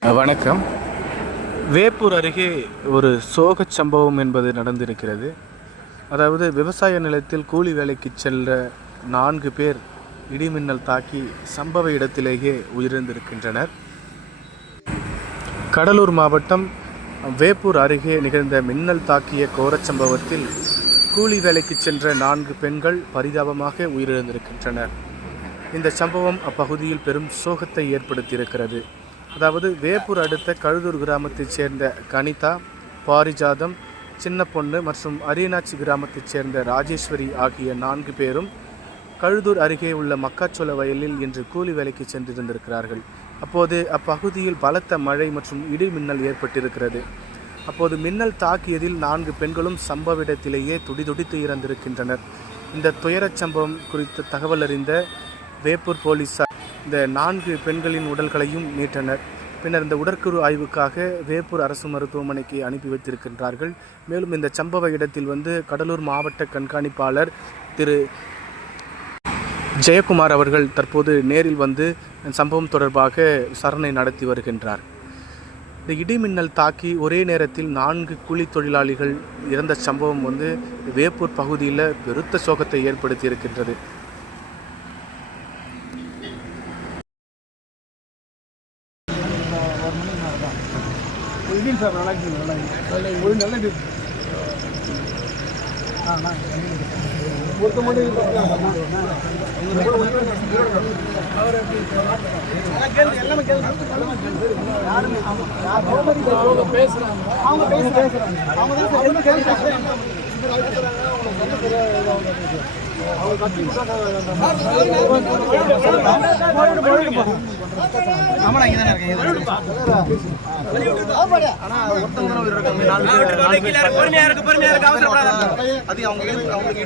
வணக்கம். வேப்பூர் அருகே ஒரு சோகச் சம்பவம் என்பது நடந்திருக்கிறது. அதாவது விவசாய நிலத்தில் கூலி வேலைக்கு செல்ல நான்கு பேர் இடிமின்னல் தாக்கி சம்பவ இடத்திலேயே உயிரிழந்திருக்கின்றனர். கடலூர் மாவட்டம் வேப்பூர் அருகே நிகழ்ந்த மின்னல் தாக்கிய கோரச் சம்பவத்தில் கூலி வேலைக்கு சென்ற நான்கு பெண்கள் பரிதாபமாக உயிரிழந்திருக்கின்றனர். இந்த சம்பவம் அப்பகுதியில் பெரும் சோகத்தை ஏற்படுத்தியிருக்கிறது. அதாவது வேப்பூர் அடுத்த கழுதூர் கிராமத்தைச் சேர்ந்த கனிதா பாரிஜாதம் சின்ன பொண்ணு மற்றும் அரியநாச்சி கிராமத்தைச் சேர்ந்த ராஜேஸ்வரி ஆகிய நான்கு பேரும் கழுதூர் அருகே உள்ள மக்காச்சோள வயலில் இன்று கூலி வேலைக்கு சென்றிருந்திருக்கிறார்கள். அப்போது அப்பகுதியில் பலத்த மழை மற்றும் இடி மின்னல் ஏற்பட்டிருக்கிறது. அப்போது மின்னல் தாக்கியதில் நான்கு பெண்களும் சம்பவ இடத்திலேயே துடிதுடித்து இறந்திருக்கின்றனர். இந்த துயரச் சம்பவம் குறித்த தகவல் அறிந்த வேப்பூர் போலீசார் இந்த நான்கு பெண்களின் உடல்களையும் மீட்டனர். பின்னர் இந்த உடற்குறு ஆய்வுக்காக வேப்பூர் அரசு மருத்துவமனைக்கு அனுப்பி வைத்திருக்கின்றார்கள். மேலும் இந்த சம்பவ இடத்தில் வந்து கடலூர் மாவட்ட கண்காணிப்பாளர் திரு ஜெயக்குமார் அவர்கள் தற்போது நேரில் வந்து சம்பவம் தொடர்பாக விசாரணை நடத்தி வருகின்றார். இந்த இடிமின்னல் தாக்கி ஒரே நேரத்தில் நான்கு கூலி தொழிலாளிகள் இறந்த சம்பவம் வந்து வேப்பூர் பகுதியில் பெருத்த சோகத்தை ஏற்படுத்தி இருக்கின்றது. இடியும் சார் நல்லா இருக்குது நல்லா இருக்குது. ஒரு நல்ல இது ஆ நான் ஒருத்த மட்டும் எல்லாமே அவங்க பேசுறாங்க. அவங்க பேசுறாங்க. அவங்க தான் பேசுறாங்க ஆமா நான் இங்கே தான் இருக்கேன். அது அவங்க அவங்களுக்கு